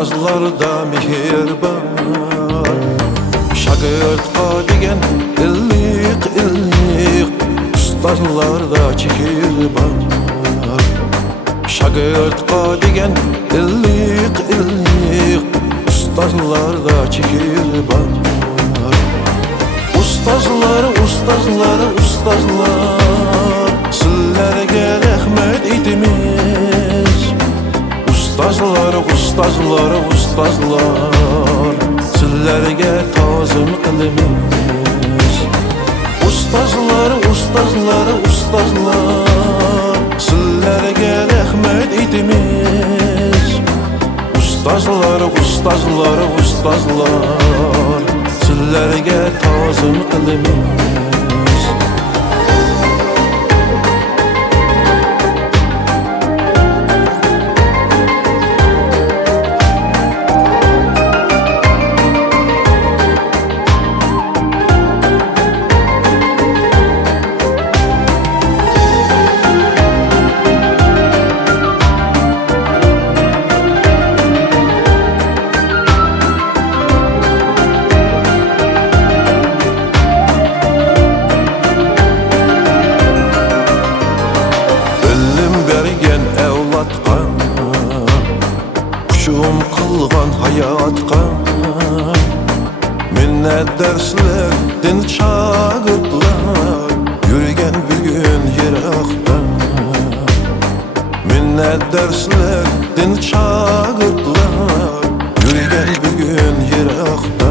ustozlarda mehr bor. Shogirdga degan illiq ustozlarda chekir bor. Shogirdga degan illiq ustozlarda chekir bor. Ustozlar sizlarga rahmat aytamiz. Ustozlar sizlarga ta'zim qilamiz. Ustozlar sizlarga rahmat aytamiz. Ustozlar sizlarga ta'zim qilamiz. Şum qilgan hayotga minnatdor sizlardan shogirdlar yurgan bugun yiroqda. Minnatdor sizlardan shogirdlar yurgan bugun yiroqda.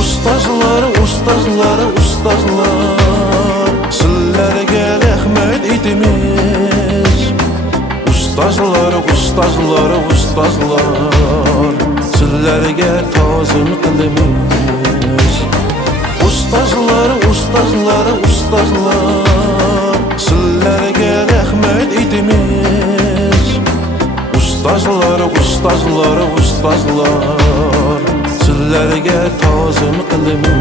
Ustozlar sizlarga rahmat aytamiz. Ustozlar sizlarga ta'zim qilamiz. Ustozlar sizlarga rahmat aytamiz. Ustozlar sizlarga ta'zim qilamiz.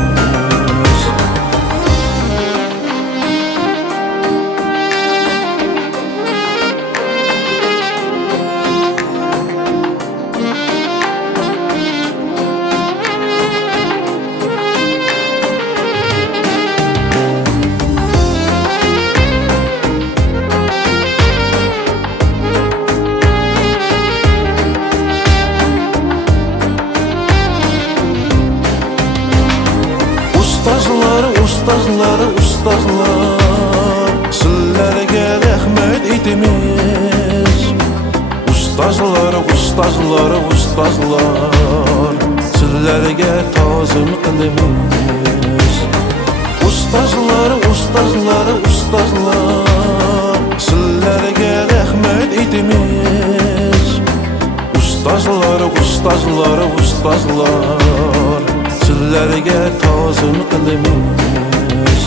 Ustozlar sizlarga rahmat aytamiz. Ustozlar sizlarga ta'zim qilamiz. Ustozlar sizlarga rahmat aytamiz. Ustozlar sizlarga ta'zim qilamiz.